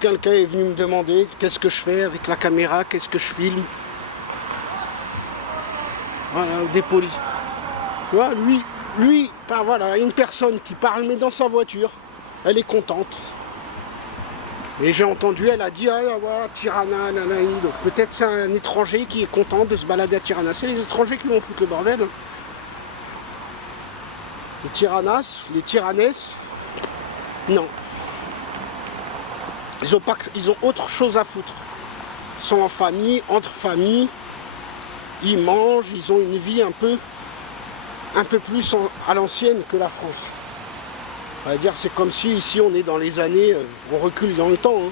Quelqu'un est venu me demander qu'est-ce que je fais avec la caméra, qu'est-ce que je filme. Voilà, des policiers. Tu vois, lui, ben voilà, une personne qui parle mais dans sa voiture, elle est contente. Et j'ai entendu, elle a dit, ah voilà, Tirana, nanani. Donc peut-être c'est un étranger qui est content de se balader à Tirana. C'est les étrangers qui vont foutre le bordel. Les Tiranas, les Tiranesses, non. Ils ont autre chose à foutre. Ils sont en famille, entre familles, ils mangent, ils ont une vie un peu plus à l'ancienne que la France. On va dire c'est comme si ici on est dans les années, on recule dans le temps. Hein.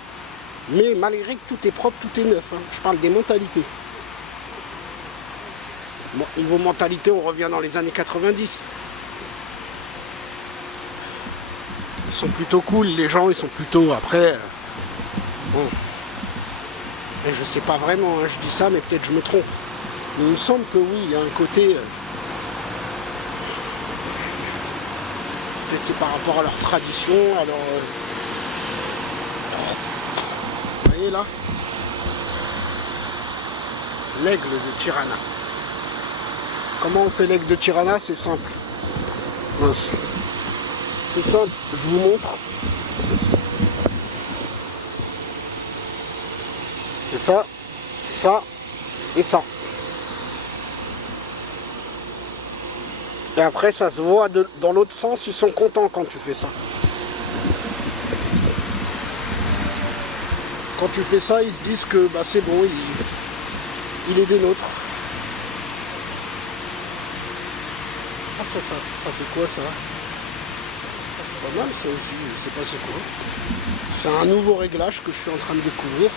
Mais malgré que tout est propre, tout est neuf. Hein. Je parle des mentalités. Bon, niveau mentalité, on revient dans les années 90. Ils sont plutôt cool, les gens, ils sont plutôt après. Bon. Et je sais pas vraiment, hein, je dis ça, mais peut-être je me trompe. Il me semble que oui, il y a un côté. Peut-être c'est par rapport à leur tradition, à leur. Vous voyez là? L'aigle de Tirana. Comment on fait l'aigle de Tirana? C'est simple. Mince. C'est simple, je vous montre. C'est ça, ça et ça. Et après ça se voit dans l'autre sens, ils sont contents quand tu fais ça. Quand tu fais ça, ils se disent que bah, c'est bon, il est des nôtres. Ah ça fait quoi ça? Ah, c'est pas mal ça aussi, je sais pas c'est quoi. C'est un nouveau réglage que je suis en train de découvrir.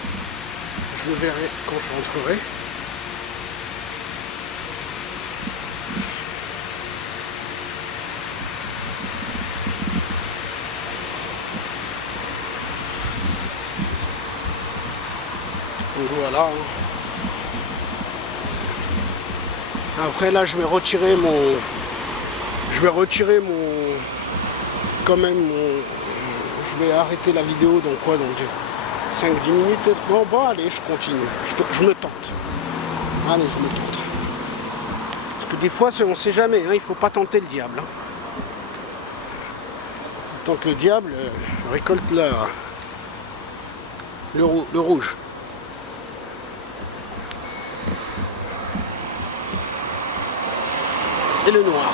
Je le verrai quand je rentrerai. Donc voilà. Après là je vais retirer mon. Quand même mon. Je vais arrêter la vidéo donc quoi donc 5-10 minutes. Bon allez je continue. Je me tente. Allez je me tente. Parce que des fois on sait jamais, hein, il faut pas tenter le diable. Hein. Tente le diable, récolte le rouge. Et le noir.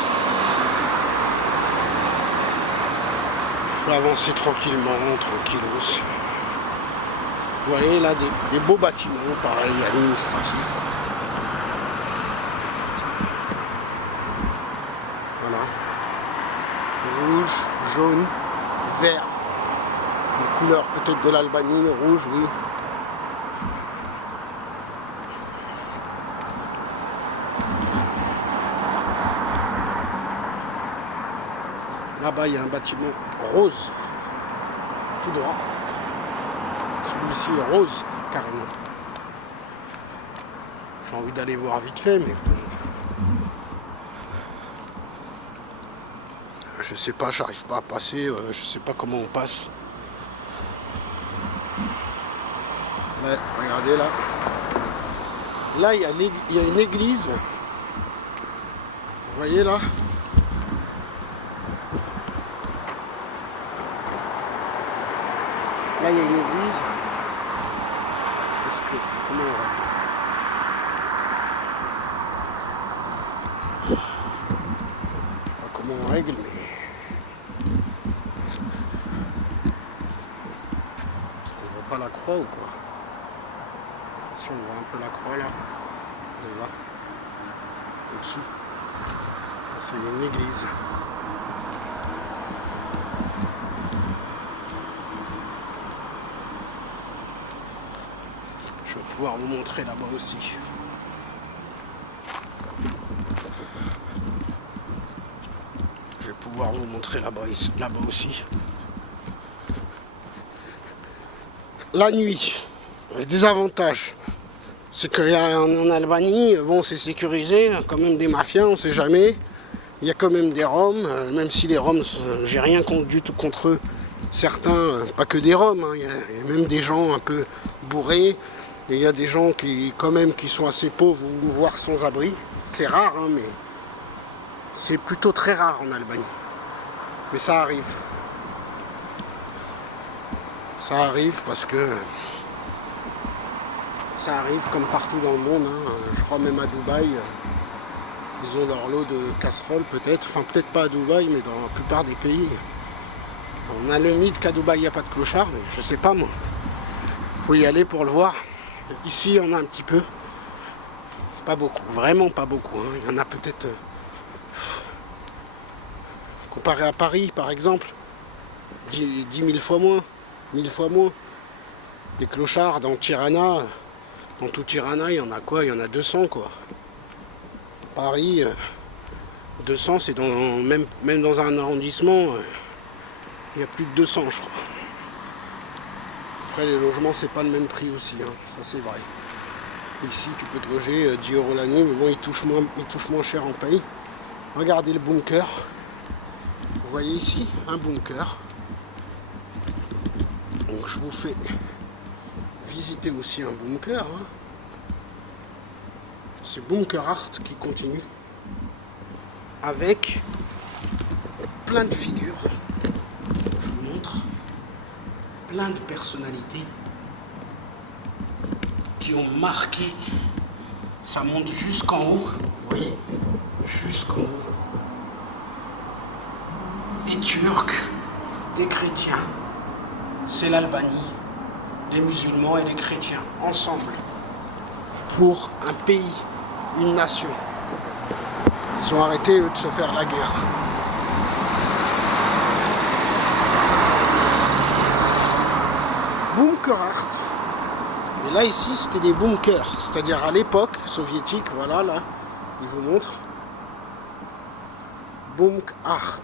Je vais avancer tranquillement, tranquillos. Vous voyez là des beaux bâtiments, pareil, administratifs. Voilà. Rouge, jaune, vert. La couleur peut-être de l'Albanie, le rouge, oui. Là-bas, il y a un bâtiment rose, tout droit. Celui-ci est rose, carrément. J'ai envie d'aller voir vite fait, mais bon. Je sais pas, j'arrive pas à passer, je sais pas comment on passe. Ouais, regardez là. Là, il y a une église. Vous voyez là? Là, il y a une église. Comment on va? Je sais pas comment on règle, mais. On voit pas la croix ou quoi? Si on voit un peu la croix là. Et là. Au-dessus. C'est une église. Je vais pouvoir vous montrer là-bas aussi. Je vais pouvoir vous montrer là-bas aussi. La nuit, les désavantages, c'est qu'en Albanie, bon, c'est sécurisé, il y a quand même des mafias, on ne sait jamais. Il y a quand même des Roms, même si les Roms, j'ai rien du tout contre eux, Certains, pas que des Roms, hein, il y a même des gens un peu bourrés. Et il y a des gens qui, quand même, qui sont assez pauvres ou voire sans abri. C'est rare, hein, mais c'est plutôt très rare en Albanie. Mais ça arrive. Ça arrive parce que ça arrive comme partout dans le monde. Hein. Je crois même à Dubaï, ils ont leur lot de casseroles peut-être. Enfin peut-être pas à Dubaï, mais dans la plupart des pays. On a le mythe qu'à Dubaï il n'y a pas de clochard, mais je sais pas moi. Faut y aller pour le voir. Ici on a un petit peu. Pas beaucoup, vraiment pas beaucoup. Hein. Il y en a peut-être... comparé à Paris par exemple, 10 000 fois moins. 1000 fois moins. Des clochards dans Tirana, dans tout Tirana, il y en a quoi? Il y en a 200 quoi. Paris, 200, c'est dans, même dans un arrondissement, il y a plus de 200 je crois. Après les logements c'est pas le même prix aussi, hein. Ça c'est vrai. Ici tu peux te loger 10 € la nuit, mais bon ils touchent moins cher en pays. Regardez le bunker. Vous voyez ici un bunker. Donc je vous fais visiter aussi un bunker. Hein. C'est Bunker Art qui continue. Avec plein de figures. Je vous montre. Plein de personnalités qui ont marqué. Ça monte jusqu'en haut. Vous voyez? Jusqu'en haut. Des Turcs, des chrétiens. C'est l'Albanie, les musulmans et les chrétiens, ensemble, pour un pays, une nation. Ils ont arrêté, eux, de se faire la guerre. Bunker Art. Et là, ici, c'était des bunkers, c'est-à-dire à l'époque soviétique, voilà, là, ils vous montrent. Bunker Art.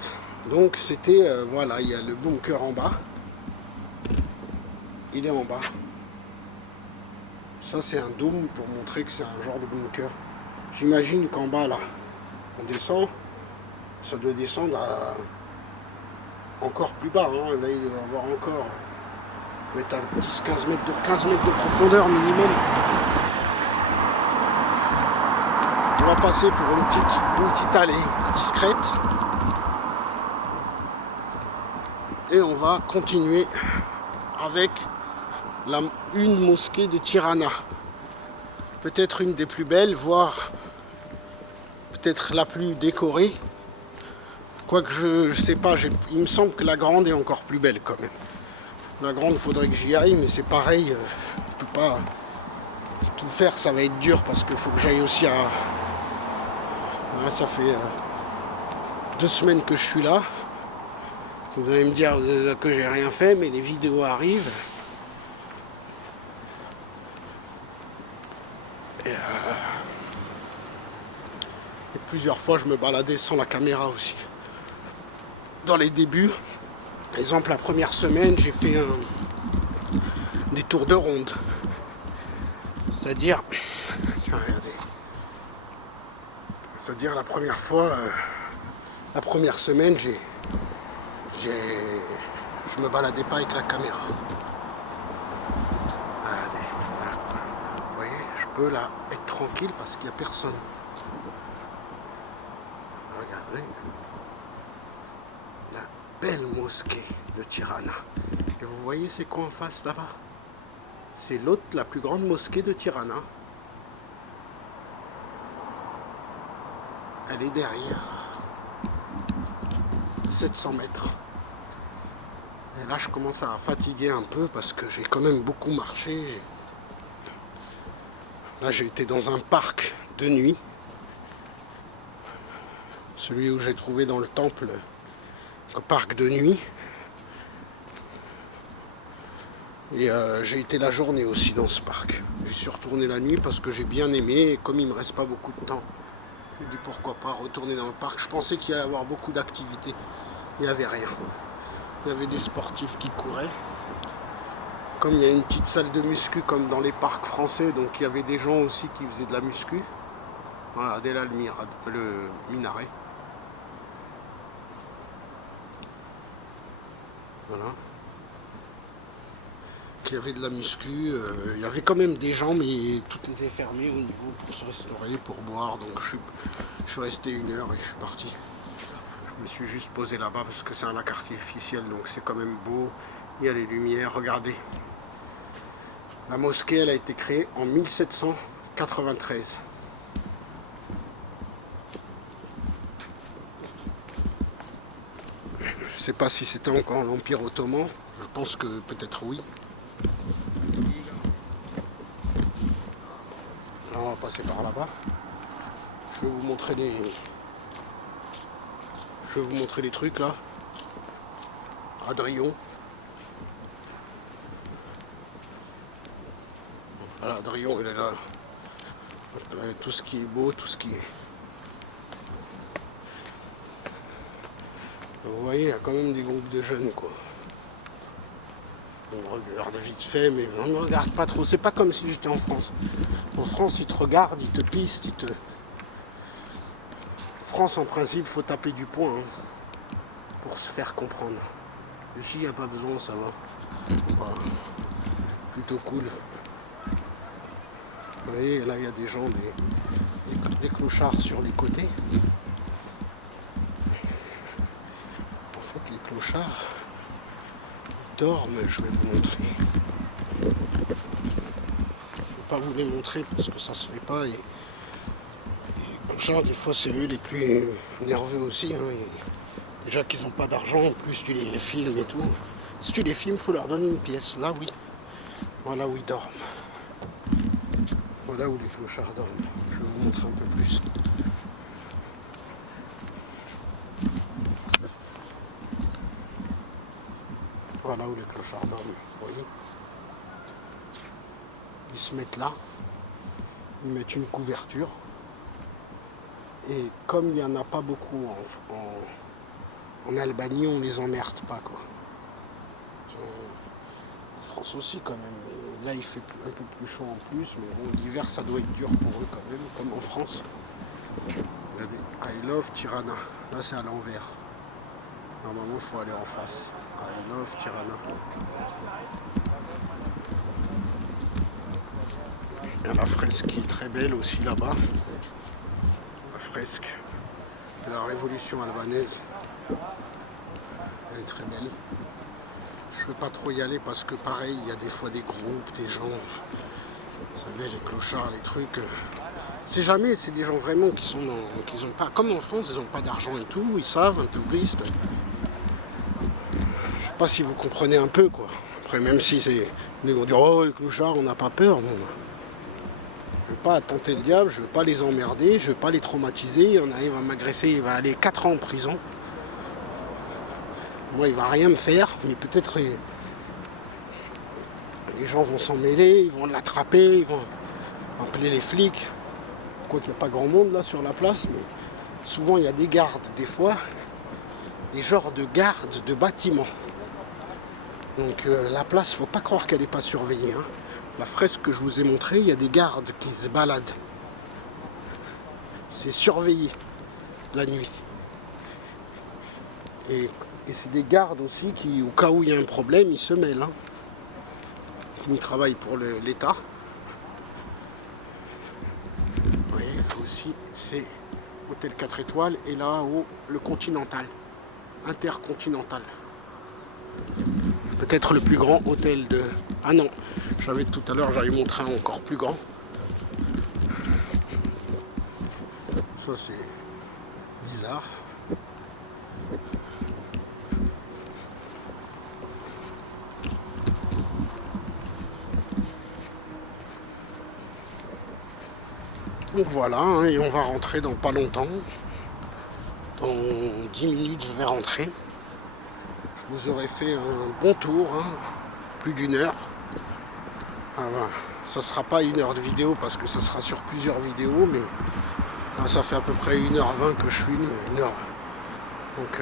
Donc, c'était, voilà, il y a le bunker en bas. Il est en bas. Ça c'est un dôme pour montrer que c'est un genre de bunker. J'imagine qu'en bas là, on descend. Ça doit descendre à encore plus bas. Hein. Là il doit y avoir encore. Il doit être à 15 mètres de profondeur minimum. On va passer pour une petite allée discrète. Et on va continuer avec une mosquée de Tirana. Peut-être une des plus belles, voire peut-être la plus décorée. Quoique je sais pas, il me semble que la grande est encore plus belle quand même. La grande, faudrait que j'y aille, mais c'est pareil, je peux pas tout faire, ça va être dur parce qu'il faut que j'aille aussi à... Là, ça fait 2 semaines que je suis là. Vous allez me dire que j'ai rien fait, mais les vidéos arrivent. Et plusieurs fois je me baladais sans la caméra aussi. Dans les débuts, par exemple la première semaine, j'ai fait des tours de ronde. C'est-à-dire, la première fois, la première semaine, je me baladais pas avec la caméra. Vous voyez, je peux là être tranquille parce qu'il n'y a personne. Regardez la belle mosquée de Tirana. Et vous voyez c'est quoi en face là-bas? C'est l'autre, la plus grande mosquée de Tirana. Elle est derrière. 700 mètres. Et là je commence à fatiguer un peu parce que j'ai quand même beaucoup marché. Là j'ai été dans un parc de nuit. Celui où j'ai trouvé dans le temple un parc de nuit. Et j'ai été la journée aussi dans ce parc. J'y suis retourné la nuit parce que j'ai bien aimé. Et comme il me reste pas beaucoup de temps, je me dis pourquoi pas retourner dans le parc. Je pensais qu'il y allait y avoir beaucoup d'activités. Il n'y avait rien. Il y avait des sportifs qui couraient. Comme il y a une petite salle de muscu comme dans les parcs français, donc il y avait des gens aussi qui faisaient de la muscu. Voilà, dès là le minaret. Voilà. Il y avait de la muscu, il y avait quand même des gens, mais tout était fermé au niveau pour se restaurer, pour boire. Donc je suis resté 1 heure et je suis parti. Je me suis juste posé là-bas parce que c'est un lac artificiel, donc c'est quand même beau. Il y a les lumières, regardez. La mosquée, elle a été créée en 1793. Je ne sais pas si c'était encore l'Empire ottoman, je pense que peut-être oui. Là, on va passer par là-bas. Je vais vous montrer les trucs là. Adrion. Voilà, Adrion, il est là. Tout ce qui est beau, tout ce qui est... Vous voyez, il y a quand même des groupes de jeunes, quoi. On regarde vite fait, mais on ne regarde pas trop. C'est pas comme si j'étais en France. En France, ils te regardent, ils te pistent, En France, en principe, il faut taper du poing hein, pour se faire comprendre. Ici, il n'y a pas besoin, ça va. Bah, plutôt cool. Vous voyez, là, il y a des gens, des clochards sur les côtés. En fait, les clochards dorment, je vais vous montrer. Je ne vais pas vous les montrer parce que ça se fait pas. Et les clochards, des fois, c'est eux les plus nerveux aussi. Hein, déjà qu'ils n'ont pas d'argent, en plus tu les filmes et tout. Si tu les filmes, il faut leur donner une pièce. Là, oui. Voilà où ils dorment. Voilà où les clochards dorment. Je vais vous montrer un peu plus. Voilà où les clochards dorment. Vous voyez ? Ils se mettent là. Ils mettent une couverture. Et comme il n'y en a pas beaucoup en Albanie, on les emmerde pas, quoi. En France aussi quand même, mais là il fait un peu plus chaud en plus, mais bon, l'hiver ça doit être dur pour eux quand même, comme en France. Regardez, I love Tirana, là c'est à l'envers. Normalement il faut aller en face. I love Tirana. Il y a la fresque qui est très belle aussi là-bas. La fresque de la révolution albanaise. Elle est très belle. Je ne veux pas trop y aller parce que pareil, il y a des fois des groupes, des gens, vous savez, les clochards, les trucs. C'est jamais, c'est des gens vraiment qui ont pas, comme en France, ils n'ont pas d'argent et tout, ils savent, un touriste. Je sais pas si vous comprenez un peu, quoi. Après, même si c'est, ils vont dire, oh les clochards, on n'a pas peur. Bon, je ne veux pas tenter le diable, je ne veux pas les emmerder, je ne veux pas les traumatiser. On arrive à m'agresser, il va aller 4 ans en prison. Moi, il va rien me faire, mais peut-être les gens vont s'en mêler, ils vont l'attraper, ils vont appeler les flics. Quoique il n'y a pas grand monde là sur la place, mais souvent il y a des gardes, des fois, des genres de gardes de bâtiments. Donc la place, faut pas croire qu'elle n'est pas surveillée. Hein. La fresque que je vous ai montrée, il y a des gardes qui se baladent. C'est surveillé la nuit. Et c'est des gardes aussi qui, au cas où il y a un problème, ils se mêlent. Hein. Ils travaillent pour l'État. Vous voyez, là aussi, c'est hôtel 4 étoiles. Et là-haut, le Continental. Intercontinental. Peut-être le plus grand hôtel de... Ah non, j'avais tout à l'heure, j'avais montré un encore plus grand. Ça, c'est bizarre. Donc voilà, hein, et on va rentrer dans pas longtemps. Dans 10 minutes, je vais rentrer. Je vous aurais fait un bon tour, hein, plus d'1 heure. Ah, voilà. Ça sera pas 1 heure de vidéo parce que ça sera sur plusieurs vidéos, mais là, ça fait à peu près 1h20 que je filme, 1 heure. Donc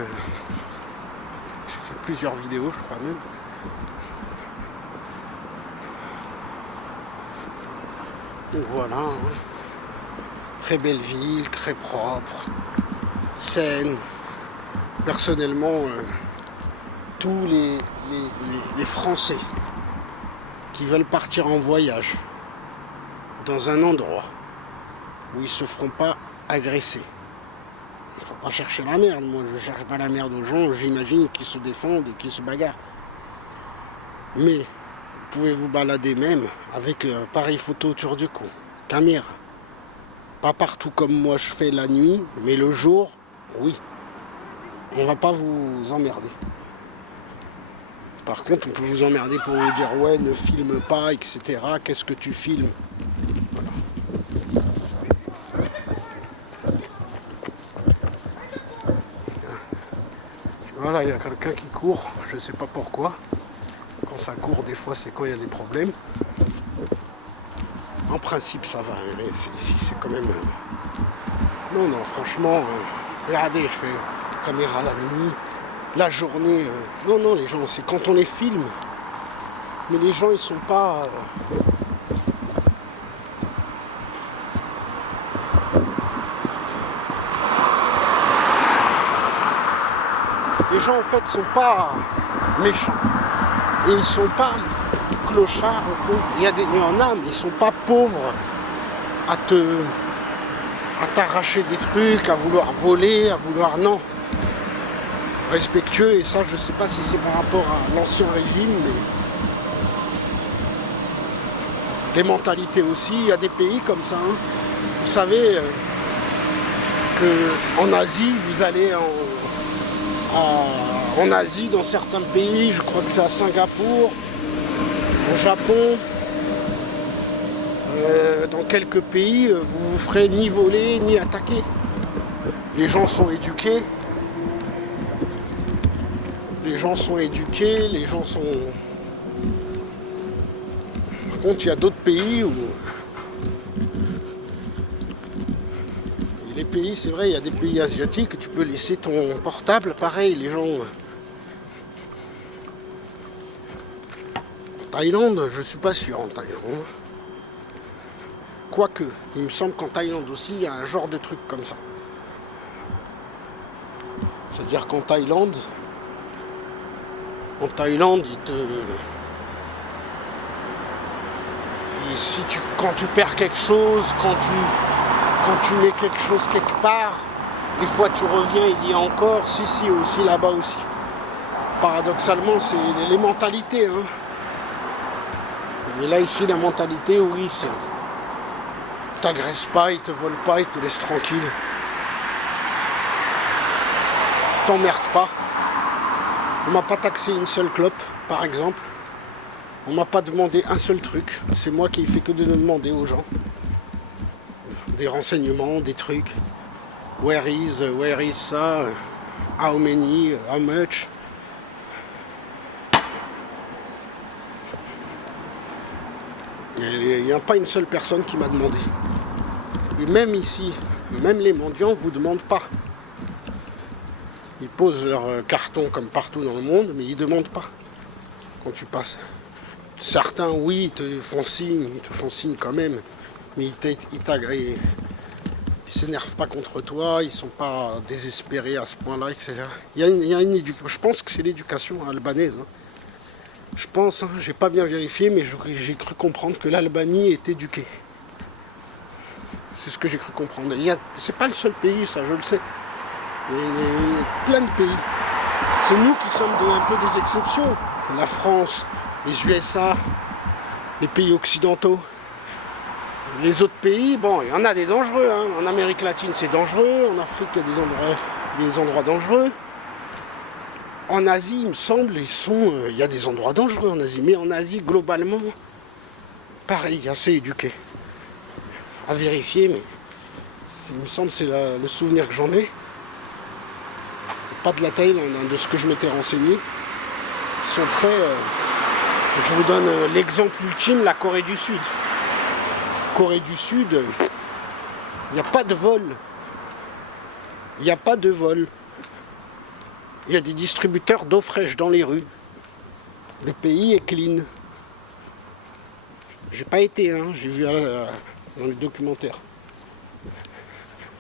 j'ai fait plusieurs vidéos, je crois même. Donc voilà. Hein. Très belle ville, très propre, saine. Personnellement, tous les Français qui veulent partir en voyage dans un endroit où ils se feront pas agresser. Il ne faut pas chercher la merde, moi je cherche pas la merde aux gens, j'imagine qu'ils se défendent et qu'ils se bagarrent. Mais vous pouvez vous balader même avec appareil photo autour du cou, caméra. Pas partout comme moi je fais la nuit, mais le jour, oui. On va pas vous emmerder. Par contre, on peut vous emmerder pour vous dire ouais, ne filme pas, etc. Qu'est-ce que tu filmes? Voilà. Voilà, il y a quelqu'un qui court, je sais pas pourquoi. Quand ça court, des fois, c'est quand il y a des problèmes. En principe, ça va. Mais ici, c'est quand même... Non, non, franchement, regardez, je fais caméra la nuit, la journée. Non, non, les gens, c'est quand on les filme. Mais les gens, ils sont pas... Les gens, en fait, sont pas méchants. Et ils sont pas clochards, pauvres. Il y en a, mais ils sont pas pauvres à t'arracher des trucs, à vouloir voler, à vouloir... Non. Respectueux, et ça, je sais pas si c'est par rapport à l'ancien régime, mais... Les mentalités aussi, il y a des pays comme ça. Hein. Vous savez qu'en Asie, vous allez en Asie, dans certains pays, je crois que c'est à Singapour, au Japon, dans quelques pays, vous vous ferez ni voler, ni attaquer. Les gens sont éduqués. Les gens sont éduqués, les gens sont... Par contre, il y a d'autres pays où... Et les pays, c'est vrai, il y a des pays asiatiques, tu peux laisser ton portable, pareil, les gens... En Thaïlande, je suis pas sûr en Thaïlande. Quoique, il me semble qu'en Thaïlande aussi, il y a un genre de truc comme ça. C'est-à-dire qu'en Thaïlande, quand tu perds quelque chose, quand tu mets quelque chose quelque part, des fois tu reviens, il y a encore, si, aussi là-bas aussi. Paradoxalement, c'est les mentalités. Hein. Et là, ici, la mentalité, oui, c'est... T'agresses pas, ils te volent pas, ils te laissent tranquille. T'emmerdes pas. On m'a pas taxé une seule clope, par exemple. On m'a pas demandé un seul truc. C'est moi qui fais que de demander aux gens. Des renseignements, des trucs. Where is ça? How many? How much? Il n'y a pas une seule personne qui m'a demandé. Et même ici, même les mendiants ne vous demandent pas. Ils posent leur carton comme partout dans le monde, mais ils ne demandent pas quand tu passes. Certains, oui, ils te font signe quand même, mais ils s'énervent pas contre toi, ils sont pas désespérés à ce point-là, etc. Il y a une éducation. Je pense que c'est l'éducation albanaise. Hein. Je pense, hein, j'ai pas bien vérifié, mais j'ai cru comprendre que l'Albanie est éduquée. C'est ce que j'ai cru comprendre. C'est pas le seul pays, ça, je le sais. Il y a plein de pays. C'est nous qui sommes un peu des exceptions. La France, les USA, les pays occidentaux. Les autres pays, bon, il y en a des dangereux. Hein. En Amérique latine, c'est dangereux. En Afrique, il y a des endroits dangereux. En Asie, il me semble, il y a des endroits dangereux en Asie. Mais en Asie, globalement, pareil, assez éduqué. À vérifier, mais il me semble que c'est le souvenir que j'en ai. Pas de la Thaïlande, hein, de ce que je m'étais renseigné. Ils sont prêts. Je vous donne l'exemple ultime, la Corée du Sud. Corée du Sud, il n'y a pas de vol. Il n'y a pas de vol. Il y a des distributeurs d'eau fraîche dans les rues. Le pays est clean. J'ai pas été, hein, j'ai vu dans les documentaires.